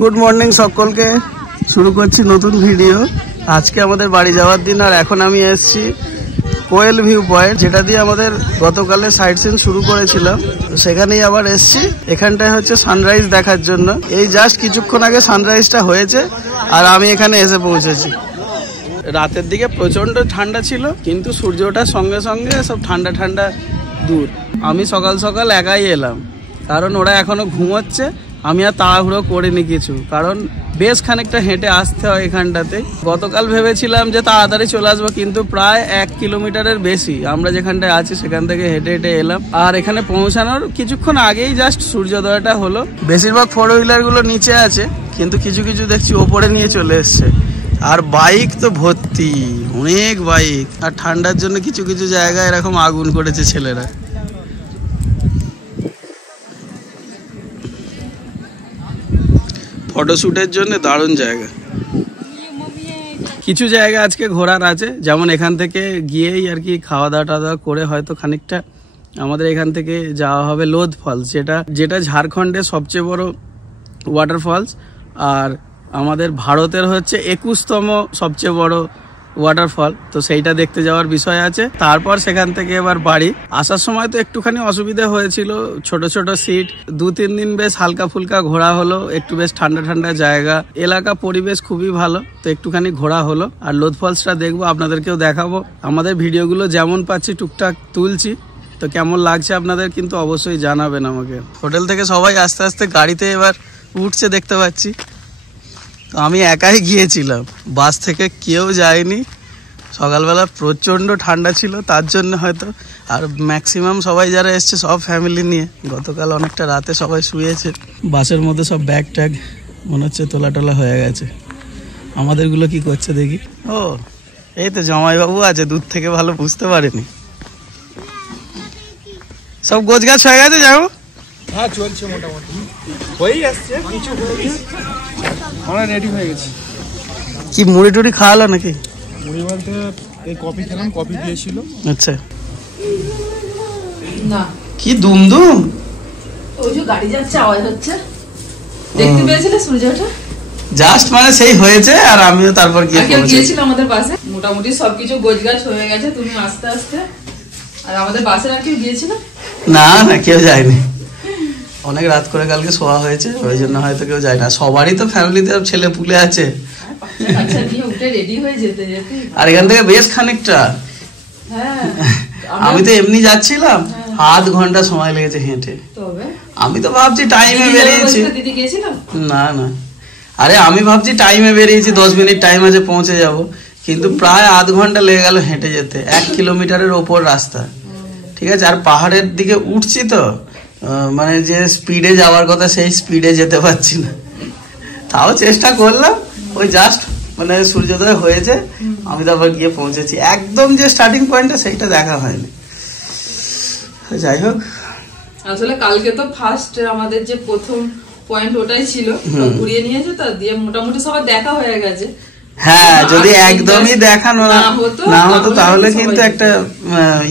Good morning সকলকে, শুরু করছি নতুন ভিডিও। আজকে আমাদের বাড়ি যাওয়ার দিন, আর এখন আমি এসেছি কোয়েল ভিউ পয়েন্ট, যেটা দিয়ে আমাদের গতকালে সাইট সিন শুরু করেছিলাম। সেখানেই আবার এসেছি। এখানটায় হচ্ছে সানরাইজ দেখার জন্য। এই জাস্ট কিছুক্ষণ আগে সানরাইজটা হয়েছে আর আমি এখানে এসে পৌঁছেছি। রাতের দিকে প্রচন্ড ঠান্ডা ছিল, কিন্তু সূর্য ওঠার সঙ্গে সঙ্গে সব ঠান্ডা ঠান্ডা দূর। আমি সকাল সকাল একাই এলাম, কারণ ওরা এখনো ঘুমোচ্ছে। আমি আর তাড়াহুড়ো করিনি কিছু, কারণ বেশ খানিকটা হেঁটে আসতে হয় এখানটাতে। গতকাল ভেবেছিলাম যে তাড়াতাড়ি চলে আসবো, কিন্তু প্রায় 1 কিলোমিটারের বেশি আমরা যেখানটায় আছি সেখান থেকে হেঁটে হেঁটে এলাম। আর এখানে পৌঁছানোর কিছুক্ষণ আগেই জাস্ট সূর্যোদয়টা হলো। বেশিরভাগ 4 হুইলার গুলো নিচে আছে, কিন্তু কিছু কিছু দেখছি ওপরে নিয়ে চলে এসছে। আর বাইক তো ভর্তি, অনেক বাইক। আর ঠান্ডার জন্য কিছু কিছু জায়গায় এরকম আগুন করেছে ছেলেরা। ফটোশুটের জন্য দারুণ জায়গা। কিছু জায়গা আজকে ঘোরার আছে, যেমন এখান থেকে গিয়েই আর কি খাওয়া দাওয়া করে হয়তো খানিকটা আমাদের এখান থেকে যাওয়া হবে লোধ ফলস, যেটা ঝাড়খণ্ডের সবচেয়ে বড় ওয়াটারফলস। আর আমাদের ভারতের হচ্ছে 21তম সবচেয়ে বড় ওয়াটারফল। তো সেইটা দেখতে যাওয়ার বিষয় আছে। তারপর সেখান থেকে এবার বাড়ি আসার সময় তো একটুখানি অসুবিধা হয়েছিল, ছোট ছোট সিট। 2-3 দিন বেশ হালকা ফুলকা ঘোরা হলো, একটু বেশ ঠান্ডা ঠান্ডা জায়গা, এলাকা পরিবেশ খুবই ভালো। তো একটুখানি ঘোরা হলো। আর লোধ ফলসটা দেখবো, আপনাদেরকেও দেখাবো। আমাদের ভিডিওগুলো যেমন পাচ্ছি টুকটাক তুলছি। তো কেমন লাগছে আপনাদের কিন্তু অবশ্যই জানাবেন আমাকে। হোটেল থেকে সবাই আস্তে আস্তে গাড়িতে এবার উঠছে দেখতে পাচ্ছি। তো আমি একাই গিয়েছিলাম, বাস থেকে কেউ যায়নি। সকালবেলা প্রচণ্ড ঠান্ডা ছিল, তার জন্য হয়তো। আর ম্যাক্সিমাম সবাই যারা এসছে সব ফ্যামিলি নিয়ে। গতকাল অনেকটা রাতে সবাই শুয়েছে। বাসের মধ্যে সব ব্যাগ ট্যাগ মনে হচ্ছে তোলা টোলা হয়ে গেছে। আমাদেরগুলো কি করছে দেখি। ও, এই তো জামাইবাবু আছে, দূর থেকে ভালো বুঝতে পারেনি। সব গোছ গাছ হয়ে গেছে যাবো। হ্যাঁ, চলছে মোটামুটি, হয়েই আসছে, কিছু আমরা রেডি হয়ে গেছি। কি মুড়ি টুড়ি খাওয়ালো নাকি? মুড়ি বলতে এই কফি খেলাম, কফি দিয়েছিল। আচ্ছা, না কি দুমদুম, ওই যে গাড়ি যাচ্ছে, আওয়াজ হচ্ছে। দেখতে পেয়েছিলে সূর্যটা? জাস্ট মানে সেই হয়েছে। আর আমিও তারপর গিয়েছিলাম আমাদের বাসে। মোটামুটি সবকিছু গোছগাছ হয়ে গেছে, তুমি আস্তে আস্তে। আর আমাদের বাসের আর কেউ গিয়েছিল? না না, কেউ যায়নি। অনেক রাত করে কালকে শোয়া হয়েছে, ওই জন্য হয়তো কেউ যায় না। সবারই তো ফ্যামিলিতে ছেলে পুলে আছে। আর এখান থেকে বেশ খানিকটা। আমি তো এমনি যাচ্ছিলাম, 8 ঘন্টা সময় লেগেছে হেঁটে। আমি তো ভাবছি টাইমে বেরিয়েছি। না না, আরে আমি ভাবছি টাইমে বেরিয়েছি, 10 মিনিট টাইম আছে পৌঁছে যাব, কিন্তু প্রায় 8 ঘন্টা লেগে গেল হেঁটে যেতে। 1 কিলোমিটারের ওপর রাস্তা, ঠিক আছে। আর পাহাড়ের দিকে উঠছি তো, মানে যে স্পিডে যাওয়ার কথা সেই স্পিডে যেতে পারছি না। তাও চেষ্টা করলাম। ওই জাস্ট মানে সূর্যোদয় হয়েছে, আমি তারপর গিয়ে পৌঁছেছি। একদম যে স্টার্টিং পয়েন্টটা সেইটা দেখা হয়নি। যাই হোক, আসলে কালকে তো ফার্স্ট আমাদের যে প্রথম পয়েন্ট ওটাই ছিল, ঘুরিয়ে নিয়েছে। তো দিয়ে মোটামুটি সবার দেখা হয়ে গেছে। হ্যাঁ, যদি একদমই দেখানো না হতো তাহলে কিন্তু একটা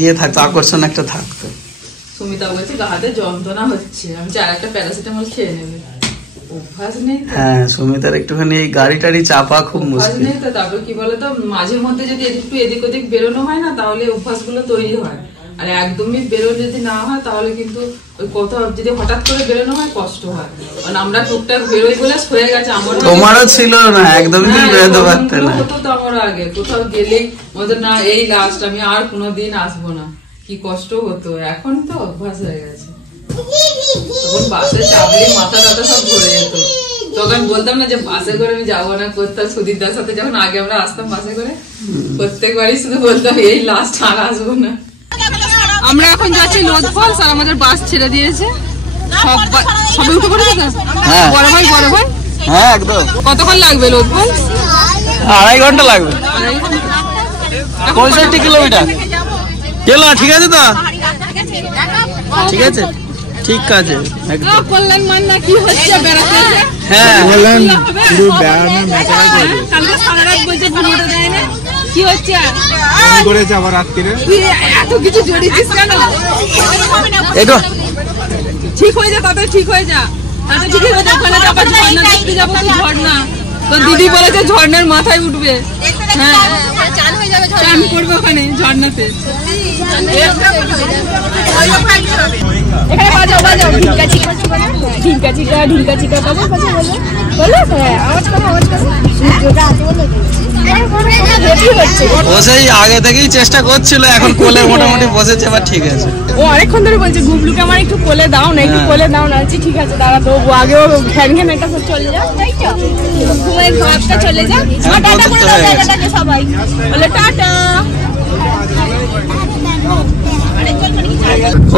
ইয়ে থাকতো, আকর্ষণ একটা থাকতো। সুমিতা বলছে গা হাতে যন্ত্রণা হচ্ছে, আমি চাই একটা প্যারাসিটামল খেয়ে নেবে। অভ্যাস নেই। হ্যাঁ, সুমিতার একটুখানি এই গাড়ি টাড়ি চাপা খুব মুশকিল। তারপর কি বলতো, মাঝে মধ্যে যদি একটু এদিক ওদিক বেরোনো হয় না, তাহলে অভ্যাস গুলো তৈরি হয়। আর একদমই বেরোনো যদি না হয়, তাহলে কিন্তু ওই কোথাও যদি হঠাৎ করে বেরোনো হয় কষ্ট হয়। কারণ আমরা টুকটাক বেরোই বলে হয়ে গেছে। আমারও ছিল না, একদমই বেরোতে পারতে না। হতো তো আমার আগে, কোথাও গেলেই আমাদের না এই লাস্ট, আমি আর কোনোদিন আসবো না, কি কষ্ট হতো। এখন তো অভ্যাস হয়ে গেছে। তখন বাসে চাপলে মাথা টাথা সব ঘুরে যেত। তখন বলতাম না যে বাসে করে আমি যাবো না, করতাম সুদীপদার সাথে যখন আগে আমরা আসতাম বাসে করে, প্রত্যেকবারই শুধু বলতাম এই লাস্ট, আর আসবো না। আমরা এখন যাচ্ছি লোধ ফলস, আর আমাদের বাস ছেড়ে দিয়েছে। সবাই উঠে পড়েছে তো? বড় ভাই, বড় ভাই। হ্যাঁ, একদম। কতক্ষণ লাগবে লোধ ফলস? 2.5 ঘন্টা লাগবে। 65 কিলোমিটার। চলো, ঠিক আছে তো? ঠিক আছে, ঠিক আছে। কল্যাণ মান্না কি হচ্ছে বেড়াতে? হ্যাঁ, বললেন পুরো বেড়ানো মেটারা করে। কালকে সারা রাত বলছে ঘুমোতে দেয় না, কি হচ্ছে? ফোন করেছে আবার রাত্রিরে। এত কিছু জড়িয়েছিস কেন? এই তো ঠিক হয়ে যা, তবে ঠিক হয়ে যা। ঝর্ণা তো দিদি বলেছে ঝর্ণার মাথায় উঠবে, হ্যাঁ চান করবে ওখানে ঝর্ণাতে। এখানে বাজাও বাজাও ঢিঙ্কা চিকা ঢিঙ্কা চিকা ঢিঙ্কা চিকা বাজাও বাজাও বলো বলো, হ্যাঁ আওয়াজ করো আওয়াজ করো। ও সেই আগে থেকেই চেষ্টা করছিল, এখন কোলে মোটামুটি বসেছে, এবার ঠিক আছে। ও অনেকক্ষণ ধরে বলছে গুবলুকে আমার একটু কোলে দাও না, একটু কোলে দাও না। ঠিক আছে দাঁড়া তো, আগেও ফ্যান ঘেমে একটা চলে যাও, তাই তো ঘুমাই ঘাপটা চলে যাও। টাটা করে দাও জায়গাটাকে সবাই বলে টাটা।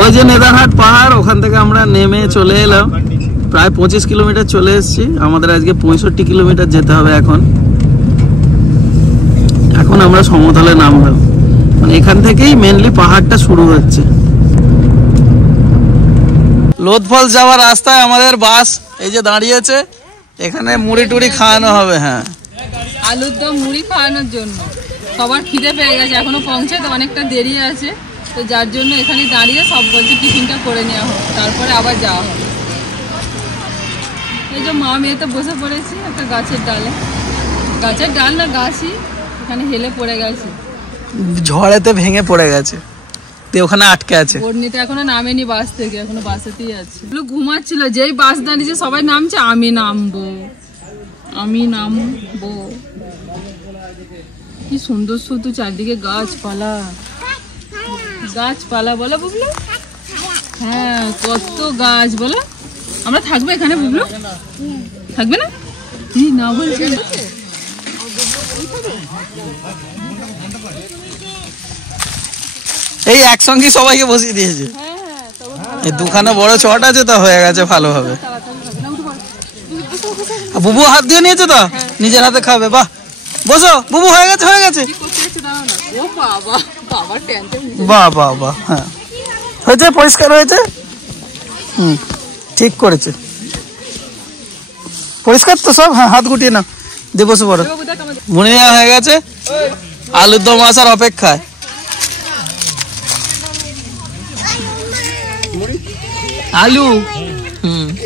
ওই যে নেদারহাট পাহাড়, ওখান থেকে আমরা নেমে চলে এলাম, প্রায় 25 কিলোমিটার চলে এসেছি। আমাদের আজকে 65 কিলোমিটার যেতে হবে। এখন আমরা সমতলে নামলাম, মানে এখান থেকেই মেনলি পাহাড়টা শুরু হচ্ছে। লোধ ফলস যাওয়ার রাস্তায় আমাদের বাস এই যে দাঁড়িয়েছে, এখানে মুড়ি টুড়ি খাওয়ানো হবে। হ্যাঁ, আলুর দম মুড়ি খাওয়ানোর জন্য সবার খিদে পেয়ে গেছে, এখনো পৌঁছাতে অনেকটা দেরি আছে, তো যার জন্য এখানে দাঁড়িয়ে সব বলছে টিফিনটা করে নেওয়া হোক, তারপরে আবার যাওয়া হবে। এই যে মা মেয়েতে বসে পড়েছি একটা গাছের ডালে, গাছের ডাল না গাছই, এখানে হেলে পড়ে গেছে, ঝড়েতে ভেঙে পড়ে গেছে, ওখানে আটকে আছে। বর্ণিতে এখনো নামেনি বাস থেকে, এখনো বাসেতেই আছে। ঘুমাচ্ছিল, যেই বাস দাঁড়িয়েছে সবাই নামছে, আমি নামবো আমি নামবো। কি সুন্দর সুন্দর চারদিকে গাছপালা গাছপালা, বলো বুবলু? হ্যাঁ কত গাছ, বলো? আমরা থাকবো এখানে, বুবলু থাকবে না? না বলছি এই একসঙ্গে সবাইকে বসিয়ে দিয়েছে, এই দুখানা বড় চট আছে তো হয়ে গেছে ভালোভাবে। বুবু হাত দিয়ে নিয়েছে তো, নিজের হাতে খাবে। বাহ, বসো বুবু, হয়ে গেছে হয়ে গেছে। বাহ বাহ বাহ, হ্যাঁ হয়েছে, পরিষ্কার হয়েছে। ঠিক করেছে, পরিষ্কার তো সব। হ্যাঁ হাত গুটিয়ে না দিয়ে বসে পড়ো। মুড়ি নেওয়া হয়ে গেছে, আলুর দম আসার অপেক্ষায়। আলু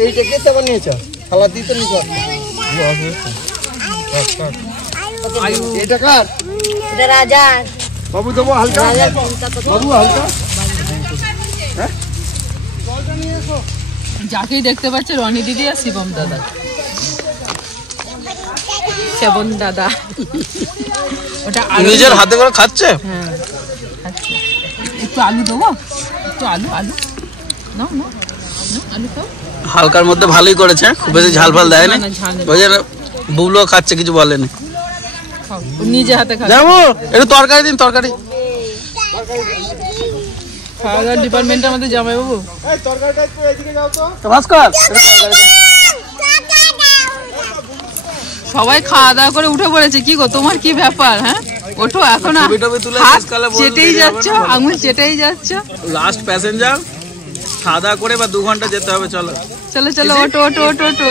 এইটা কে তেমন নিয়েছ? খালা দিতে নিছ? এটা কার? এটা রাজা বাবু দেবো হালকা, বাবু হালকা। যাকেই দেখতে পাচ্ছে রনি দিদি আর শিবম দাদা, সেবন দাদা ওটা নিজের হাতে করে খাচ্ছে। হ্যাঁ একটু আলু দেবো, একটু আলু আলু নাও নাও আলু খাও। হালকার মধ্যে ভালোই করেছে, খুব বেশি ঝাল ফাল দেয় না, ওই জন্য বুবলু খাচ্ছে, কিছু বলেনি। নিজে হাতে খাও। যাবো একটু তরকারি দিন, তরকারি। খাওয়া দাওয়ার ডিপার্টমেন্টের মধ্যে জামাই বাবু, তরকারিটা একটু এদিকে যাও তো। ভাস্কর, সবাই খাওয়া দাওয়া করে উঠে পড়েছে। কি গো তোমার কি ব্যাপার? হ্যাঁ ওঠো, এখন হাত চেটেই যাচ্ছ, আঙুল চেটেই যাচ্ছ। লাস্ট প্যাসেঞ্জার, খাওয়া দাওয়া করে বা 2 ঘন্টা যেতে হবে। চলো চলো চলো, ওটো ওটো ওটো ওটো।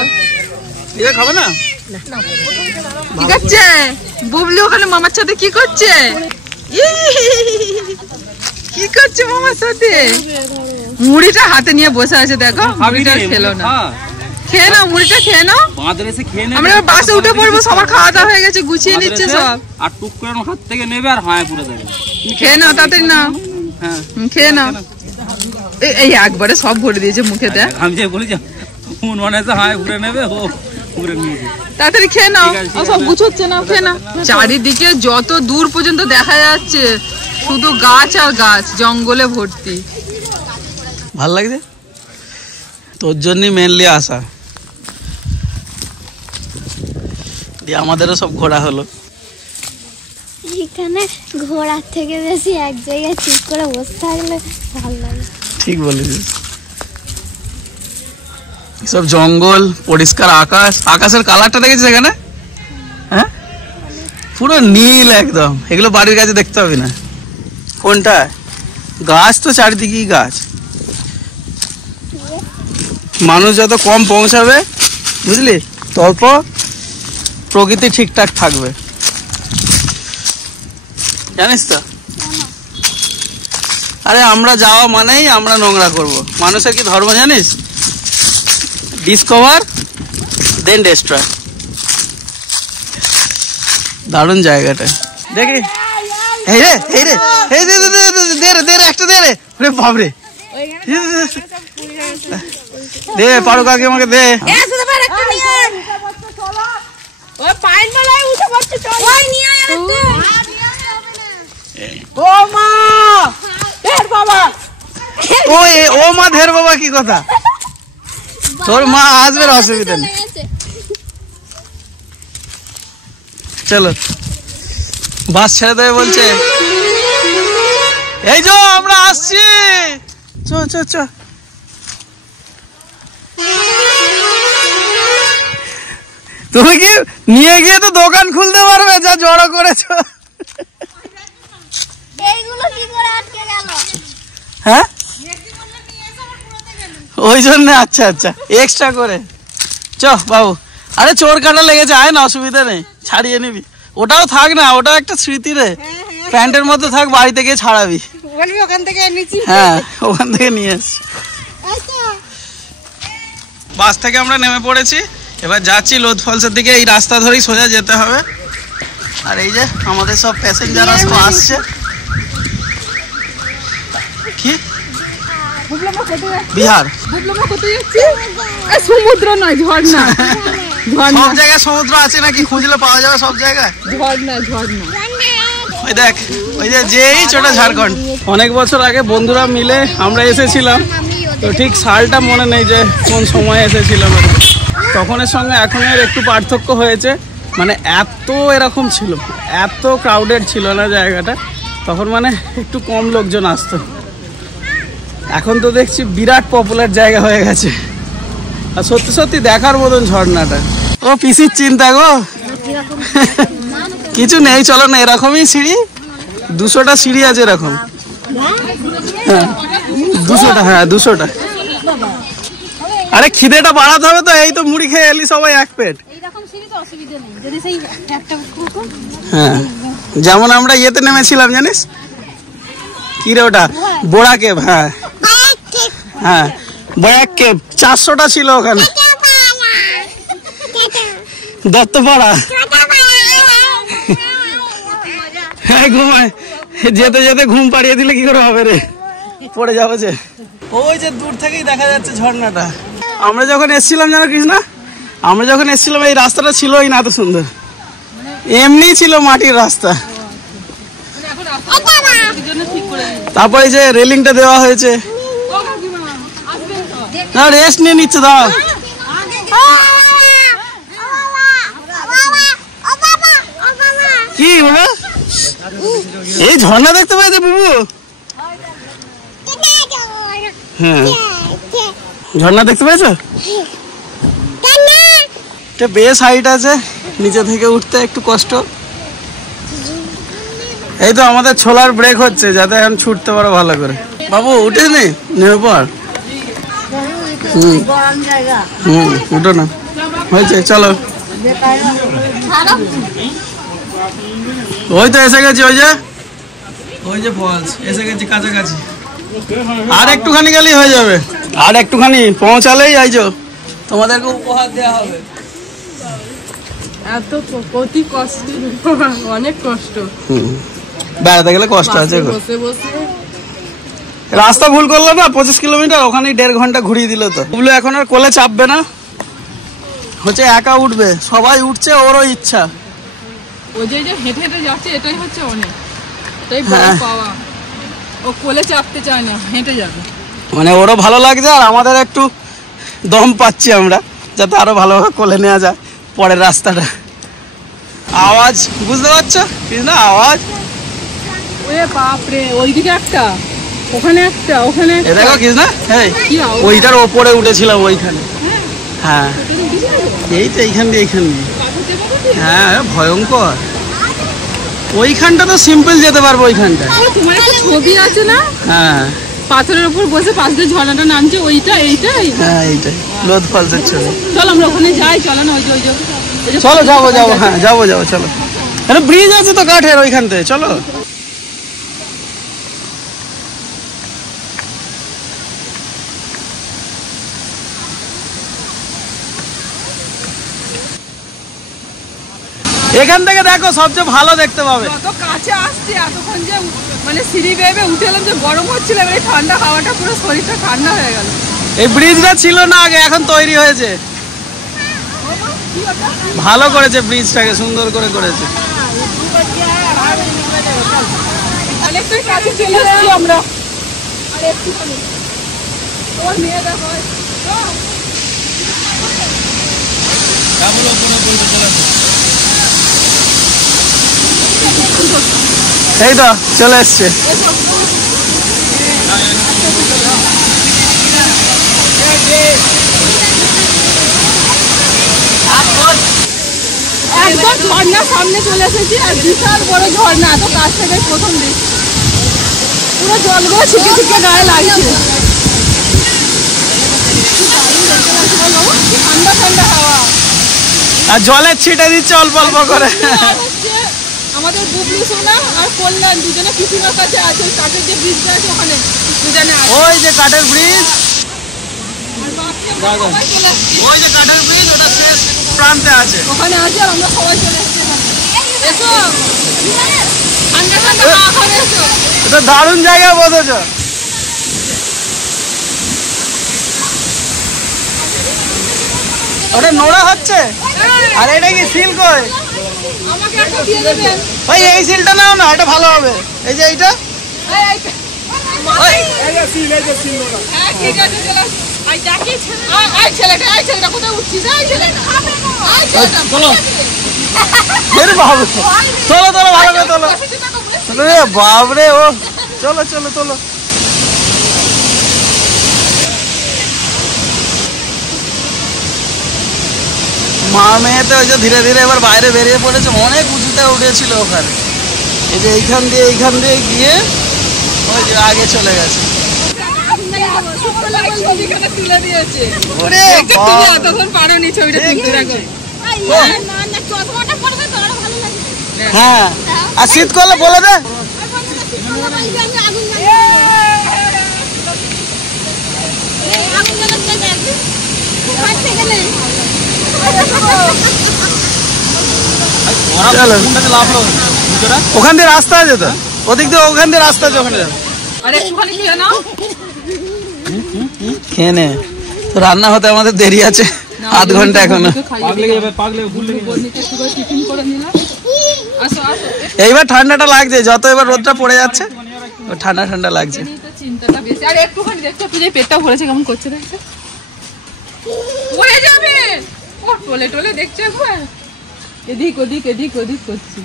ঠিক আছে, খাবে না? কি করছে বুবলি ওখানে মামার সাথে? কি করছে? কি করছে মামার সাথে? মুড়িটা হাতে নিয়ে বসে আছে, দেখো মুড়িটা খেলো না। খেয়ে নাও মুড়িটা, খেয়ে নাও। আমরা বাসে উঠে পড়বো, সবার খাওয়া দাওয়া হয়ে গেছে, গুছিয়ে নিচ্ছে সব। আর টুক করে হাত থেকে নেবে আর হায় পুরো দেবে। খেয়ে নাও তাড়াতাড়ি নাও, হ্যাঁ খেয়ে নাও। এই একবারে সব ভরে দিয়েছে মুখে, দেখ। আমি যে বলি মনে আছে হায় ঘুরে নেবে, ও ঘুরে নিয়েছে। তাড়াতাড়ি খেয়ে নাও, সব গুছোচ্ছে না, খেয়ে নাও। চারিদিকে যত দূর পর্যন্ত দেখা যাচ্ছে শুধু গাছ আর গাছ, জঙ্গলে ভর্তি। ভাল লাগছে, তোর জন্যই মেনলি আসা। দিয়ে আমাদেরও সব ঘোরা হলো। এখানে ঘোরার থেকে বেশি এক জায়গায় ঠিক করে বসে থাকলে ভালো লাগে। ঠিক বলেছিস, সব জঙ্গল, পরিষ্কার আকাশ, আকাশের কালারটা দেখেছিস এখানে? হ্যাঁ পুরো নীল একদম। এগুলো বাড়ির কাছে দেখতে হবে না। কোনটা গাছ? তো চারিদিকেই গাছ। মানুষ যত কম পৌঁছাবে, বুঝলি, তত প্রকৃতি ঠিকঠাক থাকবে, জানিস তো? আরে আমরা যাওয়া মানেই আমরা নোংরা করব। মানুষের কি ধর্ম জানিস? ডিসকভার দেন ডেস্ট্রয়। দারুণ জায়গাটা দেখি। এই রে এই রে এই দে দে দে রে দে রে একটা দে রে। ওরে বাপ রে দে পারো কাকে আমাকে দে। ও মা ও মা ধের বাবা কি কথা, তোর মা আসবে অসুবিধা নেই। চলো বাস ছেড়ে দেবে বলছে। এই যো আমরা আসছি, চ চ চ। তুমি কি নিয়ে গিয়ে তো দোকান খুলতে পারবে যা জড়ো করেছো। হ্যাঁ ওই জন্য আচ্ছা আচ্ছা এক্সট্রা করে চ বাবু। আরে চোর কাটা লেগেছে, আয় না অসুবিধা নেই, ছাড়িয়ে নিবি। ওটাও থাক না, ওটাও একটা স্মৃতি রে, প্যান্টের মধ্যে থাক, বাড়িতে গিয়ে ছাড়াবি। হ্যাঁ ওখান থেকে নিয়ে এসছি। বাস থেকে আমরা নেমে পড়েছি, এবার যাচ্ছি লোধ ফলসের দিকে। এই রাস্তা ধরেই সোজা যেতে হবে। আর এই যে আমাদের সব প্যাসেঞ্জার আসছে। কি বিহার সমুদ্র নয় ঝর্ণা, সব জায়গায় সমুদ্র আছে নাকি? খুঁজলে পাওয়া যাবে সব জায়গায়। ঝর্ণা ঝর্ণা। ওই দেখ ওই যে যেই ছোট ঝাড়খণ্ড। অনেক বছর আগে বন্ধুরা মিলে আমরা এসেছিলাম, তো ঠিক সালটা মনে নেই যে কোন সময় এসেছিলাম। তখনের সঙ্গে এখনের একটু পার্থক্য হয়েছে, মানে এত এরকম ছিল, এত ক্রাউডেড ছিল না জায়গাটা তখন, মানে একটু কম লোকজন আসতো। এখন তো দেখছি বিরাট পপুলার জায়গা হয়ে গেছে। আর সত্যি সত্যি দেখার মতন ঝর্ণাটা। ও পিসির চিন্তা গো, কিছু নেই চলো না, এরকমই সিঁড়ি, 200টা সিঁড়ি আছে এরকম। হ্যাঁ 200টা, হ্যাঁ 200টা। আরে খিদেটা বাড়াতে হবে তো, এই তো মুড়ি খেয়ে এলি সবাই এক পেট। হ্যাঁ যেমন আমরা ইয়েতে নেমেছিলাম জানিস কি রে ওটা, বোড়া কেভ। হ্যাঁ হ্যাঁ বয়াক কেভ, 400টা ছিল ওখানে। দত্তপাড়া হ্যাঁ ঘুমায়, যেতে যেতে ঘুম পাড়িয়ে দিলে কি করে হবে রে, পড়ে যাবে যে। ওই যে দূর থেকেই দেখা যাচ্ছে ঝর্ণাটা। আমরা যখন এসেছিলাম জানো কৃষ্ণা, আমরা যখন এসেছিলাম এই রাস্তাটা ছিলই না এত সুন্দর, এমনি ছিল মাটির রাস্তা। তারপরে যে রেলিংটা দেওয়া হয়েছে, না রেস্ট নিয়ে নিচ্ছে। দাও কি বাবা, এই ঝর্ণা দেখতে পেয়েছে বুবু? হ্যাঁ ঝর্ণা দেখতে পেয়েছো? বেশ হাইট আছে, নিচে থেকে উঠতে একটু কষ্ট। এই তো আমাদের ছোলার ব্রেক হচ্ছে যাতে এখন ছুটতে পারো ভালো করে। বাবু উঠে নি, নেমে পড়। উঠো না, হয়েছে চলো। ওই তো এসে গেছি, ওই যে ফলস এসে গেছি কাছাকাছি। আর একটুখানি গেলেই হয়ে যাবে, আর একটুখানি পৌঁছালেই আইছো, তোমাদেরকে উপহার দেওয়া হবে। এত অতি কষ্ট, অনেক কষ্ট। বেড়াতে গেলে কষ্ট আছে। বসে বসে রাস্তা ভুল করলো না, 25 কিলোমিটার, ওখানে 1.5 ঘন্টা ঘুরিয়ে দিল। তো ওগুলো এখন আর কোলে চাপবে না, হচ্ছে একা উঠবে। সবাই উঠছে, ওরও ইচ্ছা। ওই যে হেঁটে হেঁটে যাচ্ছে, এটাই হচ্ছে অনেক, এটাই বড় পাওয়া। ও কোলে চাপতে চায় না, হেঁটে যাবে, মানে ওরও ভালো লাগছে আর আমাদের একটু দম পাচ্ছি আমরা, যাতে আরো ভালোভাবে কোলে নেওয়া যায় পরের রাস্তাটা। আওয়াজ বুঝতে পারছো না? আওয়াজ ওরে বাপরে, ওইদিকে একটা, ওখানে একটা, ওখানে দেখো কি না, ওইটার ওপরে উঠেছিলাম ওইখানে। হ্যাঁ এই তো এইখান দিয়ে, এইখান দিয়ে। হ্যাঁ ভয়ঙ্কর। ওইখানটা তো সিম্পল যেতে পারবো, ওইখানটা। তোমার একটা ছবি আছে না? হ্যাঁ পাথরের উপর বসে পাশ দিয়ে ঝর্ণাটা নামছে, ওইটা এইটাই। হ্যাঁ এইটাই লোধ ফলসের ছবি। চলো আমরা ওখানে যাই, চলো না। ওই যে চলো যাবো যাবো, হ্যাঁ যাবো যাবো চলো। ব্রিজ আছে তো কাঠের ওইখান থেকে, চলো। এখান থেকে দেখো সবচেয়ে ভালো দেখতে পাবে। যত কাছে আসছে এতক্ষণ যে মানে সিঁড়ি বেয়ে উঠে এলাম, যে গরম হচ্ছিল, এই ঠান্ডা হাওয়াটা পুরো শরীরটা ঠান্ডা হয়ে গেল। এই ব্রিজটা ছিল না আগে, এখন তৈরি হয়েছে। ভালো করেছে ব্রিজটাকে, সুন্দর করে করেছে। অনেকটাই কাছে চলে এসেছি আমরা। ওর মেয়ে দেখো এই তো চলে এসছে। একদম ঝর্ণার সামনে চলে এসেছি, আর বিশাল বড় ঝর্ণা, এত কাছ থেকে প্রথম দেখছি। পুরো জলগুলো ছিটকে ছিটকে গায়ে লাগছে। ঠান্ডা ঠান্ডা হাওয়া, আর জলের ছিটে দিচ্ছে অল্প অল্প করে। আমাদের বুবলু সোনা আর কল্যাণ দুজনে পিসিমার কাছে আছে, কাঠের যে ব্রিজটা আছে ওখানে দুজনে আছে। ওই যে কাঠের ব্রিজ, আর বাপকে সবাই চলে এসেছি। ওই যে কাঠের ব্রিজ, ওটা শেষ প্রান্তে আছে, ওখানে আছে, আর আমরা সবাই চলে এসেছি। এসো ঠান্ডা ঠান্ডা হাওয়া খাবে, এসো। এটা দারুণ জায়গা বলেছ। ওটা নোড়া হচ্ছে, আর এটা কি সিল কই? আমাকে একটা দিয়ে দেবেন। ভাই এই সিলটা নাও না, এটা ভালো হবে। এই যে এইটা, হ্যাঁ ঠিক আছে, চলে আসো। আয় ছেলেটা কোথায় উঠছিস? চলো চলো চলো, ভালো করে তোলো। রে বাবরে, ও চলো চলো চলো। মা মেয়েতে ওই যে ধীরে ধীরে এবার বাইরে বেরিয়ে পড়েছে। অনেক উঁচুতে উঠেছিল ওখানে, এই যে এইখান দিয়ে গিয়ে ওই যে আগে চলে গেছে। তুলে দিয়েছে। ওরে তুমি এতক্ষণ পারোনি ছবিটা তুলতে, দেখো। হ্যাঁ, আর শীত করলে বলে দে। ওখান দিয়ে রাস্তা আছে তো, ওদিক দিয়ে ওখান দিয়ে রাস্তা আছে, ওখানে যাবে। আর একটুখানি খেয়ে নাও। খেয়ে নে, তো রান্না হতে আমাদের দেরি আছে, আধ ঘন্টা এখনো। এইবার ঠান্ডাটা লাগছে, যত এবার রোদটা পড়ে যাচ্ছে ঠান্ডা ঠান্ডা লাগছে। চিন্তাটা বেশি। আর একটুখানি দেখছো তুই, পেটটা ভরেছে কেমন করছে, দেখছো পড়ে যাবে। ও টোলে টোলে দেখছো একবার, এদিক ওদিক এদিক ওদিক করছি।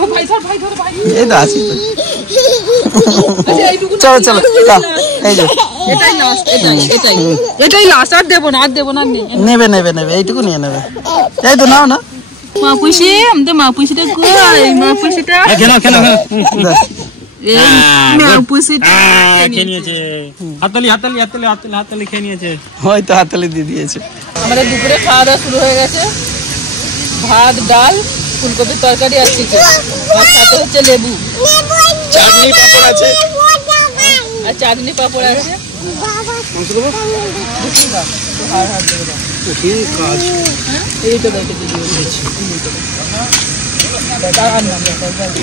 ও ভাই ধর, ভাই ধর, ভাই। এই তো আছি। আচ্ছা এইটুকু চলো চলো, এই যে এটাই লাস্ট, এটাই লাস্ট। আর দেবো না, নেবে নেবে নেবে, এইটুকু নিয়ে নেবে। এই তো নাও না, মা পুষি, আমাদের মা পুষিটা কই? মা পুষিটা কেন কেন হাততালি খেয়ে নিয়েছে। হয়তো হাততালি দিয়ে দিয়েছে। আমাদের দুপুরে খাওয়া দাওয়া শুরু হয়ে গেছে। ভাত, ডাল, ফুলকপির তরকারি আর চিকেন, আর সাথে হচ্ছে লেবু, চাটনি পাপড় আছে, আর চাটনি পাপড় আছে।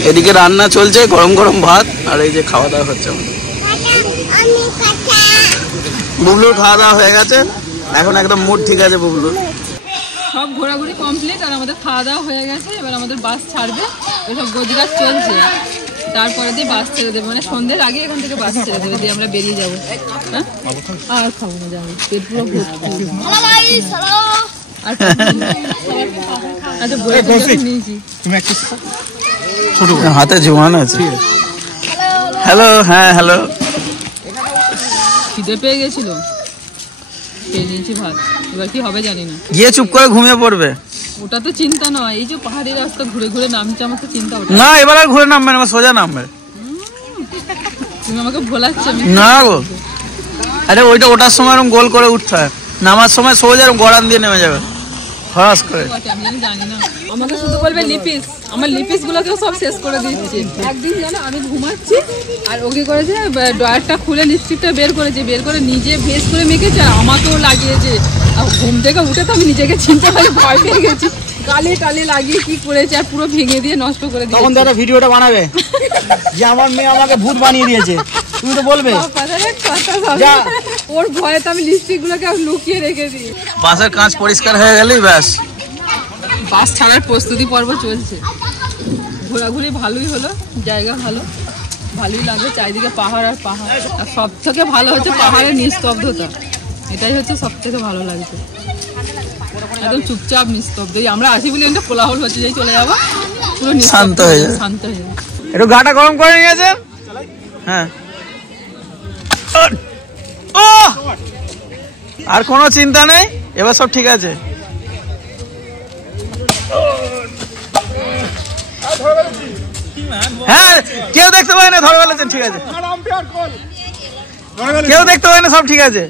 এদিকে রান্না চলছে, গরম গরম ভাত, আর এই যে খাওয়া দাওয়া হচ্ছে। বুবলুর খাওয়া দাওয়া হয়ে গেছে, এখন একদম মুড ঠিক আছে বুবলুর। সব ঘোরাঘুরি কমপ্লিট, আর আমাদের খাওয়া দাওয়া হয়ে গেছে। এবার আমাদের বাস ছাড়বে, এসব গোজগাছ চলছে। তারপরে দিয়ে বাস ছেড়ে দেবে, মানে সন্ধ্যের আগে এখান থেকে বাস ছেড়ে দেবে, দিয়ে আমরা বেরিয়ে যাবো। হ্যাঁ, আর খাবো না, যাবো পেট পুরো হাতে জমানো আছে। হ্যালো, হ্যাঁ হ্যালো। খিদে পেয়ে গেছিল, খেয়ে নিয়েছি ভাত। এবার কি হবে জানি না। গিয়ে চুপ করে ঘুমিয়ে পড়বে। ওটা তো চিন্তা নয়, এই যে পাহাড়ি রাস্তা ঘুরে ঘুরে নামছে, আমার তো চিন্তা। ওটা না, এবার আর ঘুরে নামবে না, সোজা নামবে। তুমি আমাকে ভোলাচ্ছ। না গো, আরে ওইটা ওটার সময় এরকম গোল করে উঠতে হয়, নামার সময় সোজা এরকম গড়ান দিয়ে নেমে যাবে ফাঁস করে। আমি জানি না, আমাকে শুধু বলবে লিপিস। আমার লিপিস গুলোকেও সব শেষ করে দিচ্ছে। একদিন জানো আমি ঘুমাচ্ছি, আর ওকে করেছে ড্রয়ারটা খুলে লিপস্টিকটা বের করেছে, বের করে নিজে ভেস করে মেখেছে, আর আমাকেও লাগিয়েছে। আর ঘুম থেকে উঠে তো আমি নিজেকে চিনতে পারি, ভয় পেয়ে গেছি। গালে টালে লাগিয়ে কি করেছে আর পুরো ভেঙে দিয়ে নষ্ট করে দিয়েছে। তখন দাদা ভিডিওটা বানাবে যে আমার মেয়ে আমাকে ভূত বানিয়ে দিয়েছে, তুমি তো বলবে। ওর ভয়ে তো আমি লিপস্টিক গুলোকে লুকিয়ে রেখে দিই। বাসের কাঁচ পরিষ্কার হয়ে গেলেই ব্যাস। বাস ছাড়ার প্রস্তুতি পর্ব চলছে। ঘোরাঘুরি ভালোই হলো, জায়গা ভালোই লাগবে, চারিদিকে পাহাড় আর পাহাড়। আর সব থেকে ভালো হচ্ছে পাহাড়ের নিস্তব্ধতা, এটাই হচ্ছে সব থেকে ভালো লাগছে। একদম চুপচাপ নিস্তব্ধ। আমরা আসি বলে একটা কোলাহল হচ্ছে, যাই চলে যাবো, পুরো শান্ত হয়ে যাবে। একটু গাটা গরম করে নিয়েছেন? হ্যাঁ। আর কোনো চিন্তা নেই, এবার সব ঠিক আছে। হ্যাঁ, কেউ দেখতে পায় না, ধরে ফেলেছেন, ঠিক আছে। কেউ দেখতে পায় না, সব ঠিক আছে।